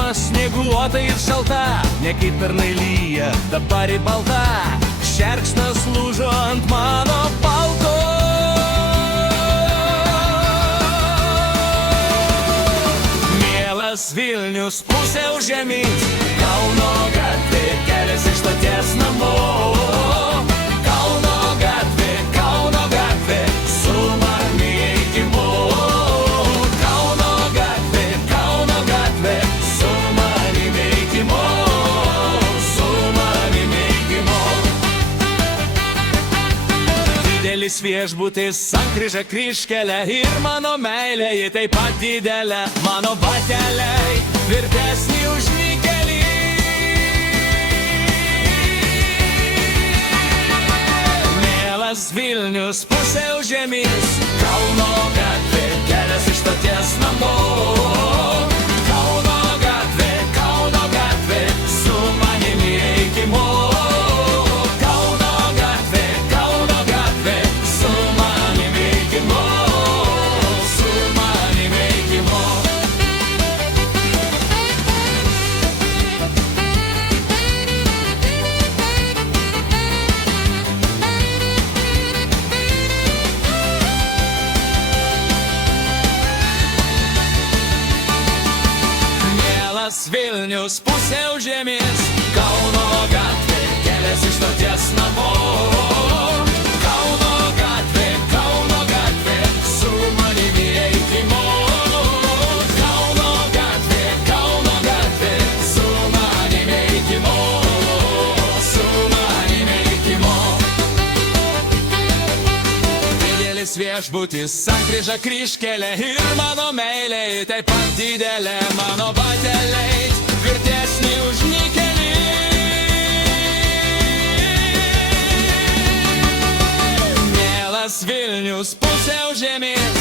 Žiema snieguota ir šalta, ne kaip pernai lyja, dabar į balta. Šerkšnas lūžo ant mano palto. Mielas Vilnius, pusiau žemyn, Kauno gatvė, kelias iš stoties namo. Kauno gatvė, su manimi eikimo. Kauno gatvė, su manimi eikimo. Su manimi eikimo. Didelis viešbutis, sankryža kryžkelė ir mano meilė, ji taip pat didelė. Mano bateliai tvirtesni už nikelį. Mielas Vilnius, pusiau žemys, Kauno gatvė, kelias iš stoties namo. Kauno gatvė, su manimi eikimo. Kauno gatvė, su manimi eikimo. Su manimi eikimo. Mielas Vilnius, pusiau žemės, Kauno gatvė, kelias iš stoties namo. Kauno gatvė, su manimi eikimo. Kauno gatvė, su manimi eikimo. Su manimi eikimo. Didelis viešbutis, sankryža kryžkelė ir mano meilė, taip pat didelė. Mano bateliai tvirtesni už nikelį. Mielas Vilnius, pusiau žemės,